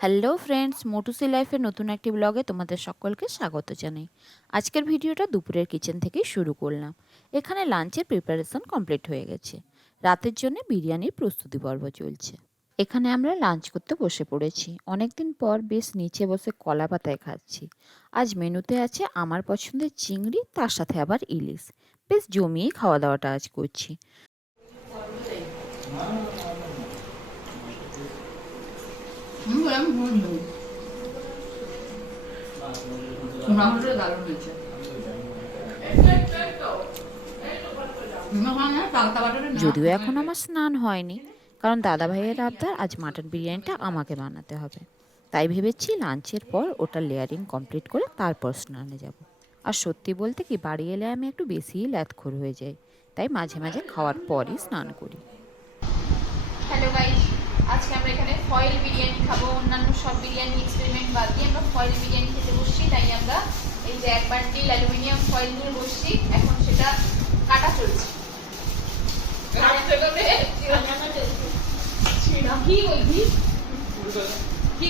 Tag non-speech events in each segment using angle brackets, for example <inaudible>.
Hello friends, মোটুসি লাইফের নতুন একটি ব্লগে তোমাদের সকলকে স্বাগত জানাই। আজকের ভিডিওটা দুপুরের কিচেন থেকেই শুরু করলাম। এখানে লাঞ্চের প্রিপারেশন কমপ্লিট হয়ে গেছে। রাতের জন্য বিরিয়ানির প্রস্তুতি পর্ব চলছে। এখানে আমরা লাঞ্চ করতে বসে পড়েছি। অনেকদিন পর বেশ নিচে বসে কলা পাতায় খাচ্ছি। আজ মেনুতে আছে আমার পছন্দের চিংড়ি, তার সাথে আবার ইলিশ। বেশ জমিয়ে খাওয়া দাওয়াটা আজ করছি। যদিও এখন আমার স্নান হয়নি, কারণ দাদা ভাইয়ের আবদার আজ মাটন বিরিয়ানিটা আমাকে বানাতে হবে। তাই ভেবেছি লাঞ্চের পর ওটা লেয়ারিং কমপ্লিট করে তারপর স্নানে যাব। আর সত্যি বলতে কি, বাড়ি এলে আমি একটু বেশিই ল্যাথখোর হয়ে যাই, তাই মাঝে মাঝে খাওয়ার পরই স্নান করি। হ্যালো গাইস আজকে আমরা এখানে ফয়েল বিরিয়ানি খাব অন্যান্য সব বিরিয়ানি এক্সপেরিমেন্ট বাদ দিয়ে আমরা ফয়েল বিরিয়ানি খেতে বসছি তাই আমরা এই যে এক বান্ডিল অ্যালুমিনিয়াম ফয়েল নিয়ে বসছি এখন সেটা কাটা চলছে।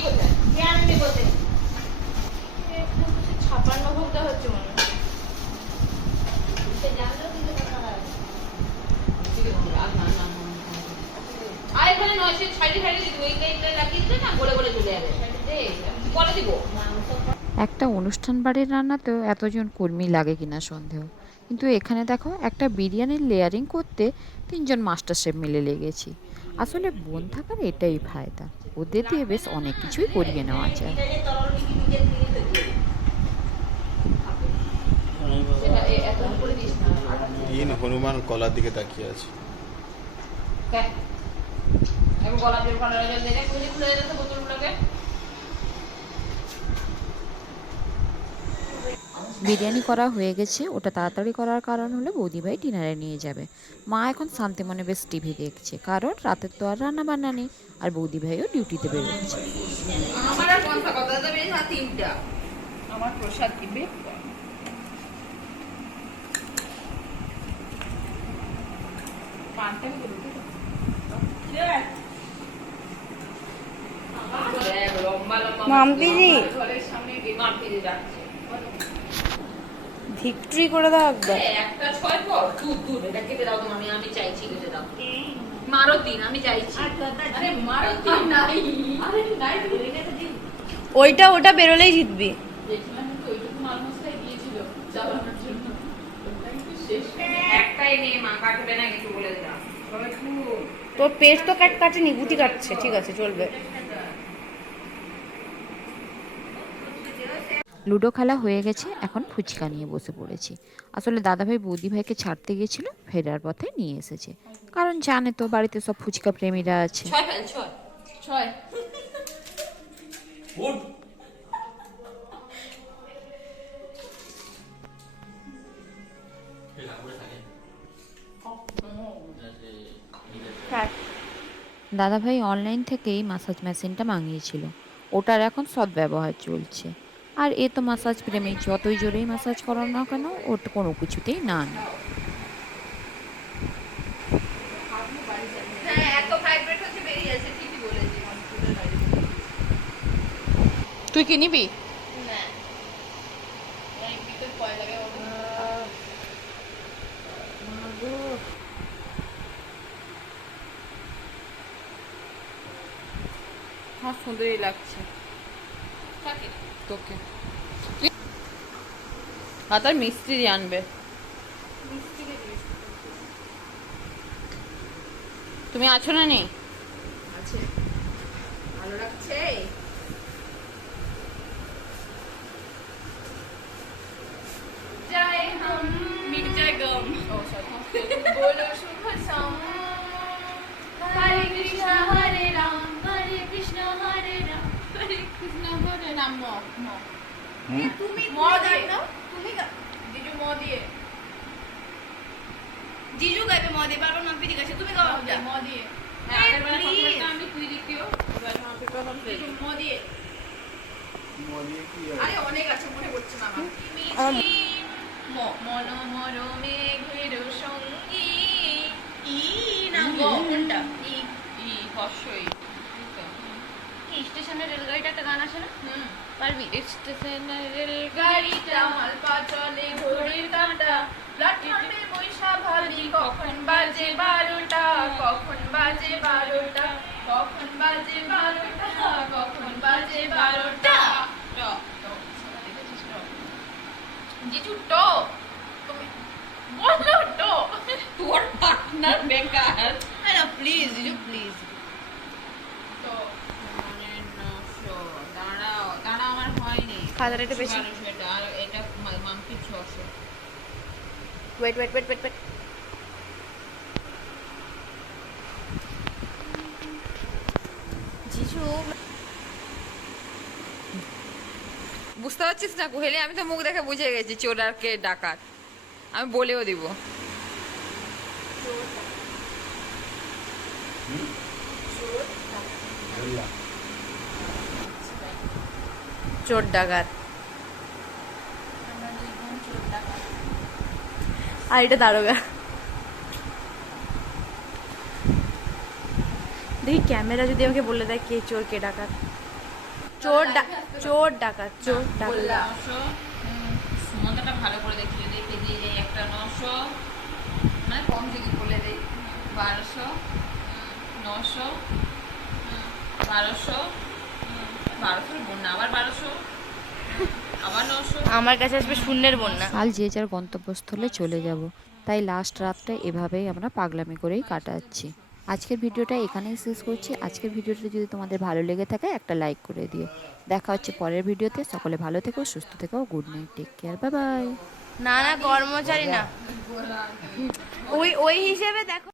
কোথায় ছাপান্ন ভোগটা হচ্ছে মনে হচ্ছে আর এখানে নয় সে সাইডে সাইডে দিবি ওই টাইমটা না গলে গলে চলে যাবে। পরে দিব। একটা অনুষ্ঠান বাড়ির রান্নাতেও এতজন কর্মী লাগে কিনা সন্দেহ। কিন্তু এখানে দেখো একটা বিরিয়ানির লেয়ারিং করতে তিনজন মাস্টার শেফ মিলে লেগেছি। আসলে বোন থাকার এটাই ফায়দা। ওদের দিয়ে বেশ অনেক কিছুই করিয়ে নেওয়া যায়। তিন হনুমান কলার দিকে তাকিয়ে আছে। দেখ আমি জল গলা জল দিয়ে খুলে খুলে যেতে বোতলগুলোকে বিরিয়ানি করা হয়ে গেছে ওটা তাড়াতাড়ি করার কারণ হলো বৌদিভাই ডিনারে নিয়ে যাবে। মা এখন শান্তি মনে বেশ টিভি দেখছে কারণ রাতের তো আর রান্না বান্না নেই আর বৌদিভাইও ডিউটিতে বেরোচ্ছে। আমার আর কথা তিনটা। আমার প্রসাদ দিবে পানটা ভিক্টরি করে দাও একবার। একটা ছয় পর। দূর দূর এটা কেটে দাও তুমি আমি চাইছি কেটে দাও। মারো আমি চাইছি। আরে মারো নাই। আরে নাই তুমি এটা দিন ওইটা ওটা বেরোলেই জিতবি। তোর পেট তো কাট কাটেনি গুটি কাটছে। ঠিক আছে চলবে। লুডো খেলা হয়ে গেছে এখন ফুচকা নিয়ে বসে পড়েছি। আসলে দাদাভাই বৌদিভাইকে ছাড়তে গিয়েছিল ফেরার পথে নিয়ে এসেছে। কারণ জানে তো বাড়িতে সব ফুচকা প্রেমীরা আছে। হ্যাঁ। দাদাভাই অনলাইন থেকেই মাসাজ মেশিনটা মাঙিয়েছিল। ওটার এখন সদ্ব্যবহার চলছে। আর এ তো মাসাজ প্রেমী যতই জোরেই মাসাজ করো না কেন ওর তো কোনো কিছুতেই না। নেই হ্যাঁ এত ভাইব্রেট হচ্ছে বেরিয়ে যাচ্ছে ঠিকই বলেছি তুই কি নিবি? আমার সুন্দরই লাগছে। তোকে। আর তার মিস্ত্রি আনবে। তুমি আছো না নি? আছে। ভালো লাগছে? জয় হম। মিট জয় গম। ও সরি। বলো শুভ সম হরে কৃষ্ণ হরে ম ম। তুমি ম দিয়ে। তুমি জিজু ম দিয়ে। জিজু গাইবে মদে পারব না পিদি গাছে তুমি গাও ম দিয়ে হ্যাঁ আগের বেলা কথা আমি তুই দিতিও এবার আমাকে কথা বলতে ম দিয়ে। আরে? অনেক আছে মনে পড়ছে না আমার। ম- মন মরমে ঘের সঙ্গী। ই না গ কোনটা? ই ই হর্ষই কৃষ্ণ স্টেশনের রেলগাড়িটা একটা গান আছে না? পারবি? স্টেশনের রেলগাড়িটা মালপা চলে ঘড়ির কাঁটা। প্ল্যাটফর্মে বৈশা ভাবি কখন বাজে বারোটা? কখন বাজে বারোটা? কখন বাজে বারোটা? কখন বাজে বারোটা? জিজু ট। বলো ট। <laughs> তোর পার্টনার বেকার। না প্লিজ জিজু প্লিজ বেশি। আর এটা মাংকি ছশো wait wait wait wait wait জিজু। বুঝতে পারছিস না কুহেলি? আমি তো মুখ দেখে বুঝে গেছি চোর আর কে ডাকাত। আমি বলেও দিব। চোর ডাকাত। আর এটা দারোগা। দেখি ক্যামেরা যদি আমাকে বলে দেয় কে চোর, কে ডাকাত। চোর চোর ডাকাত চোর ডাকাত। সুমন্তটা ভালো করে দেখিয়ে দেখে দিয়ে যাই একটা নশো মানে কম থেকে বলে দিই, বারোশো নশো বারোশো বারোশোর বন্যা আবার বারোশো আবার নশো আমার কাছে আসবে শূন্যের বন্যা। কাল যে যার গন্তব্যস্থলে চলে যাব তাই লাস্ট রাতটা এভাবেই আমরা পাগলামি করেই কাটাচ্ছি। আজকের ভিডিওটা এখানেই শেষ করছি। আজকের ভিডিওটা যদি তোমাদের ভালো লেগে থাকে একটা লাইক করে দিও। দেখা হচ্ছে পরের ভিডিওতে। সকলে ভালো থেকো সুস্থ থেকো good night take care bye bye না না কর্মচারী না। ওই ওই হিসেবে দেখো।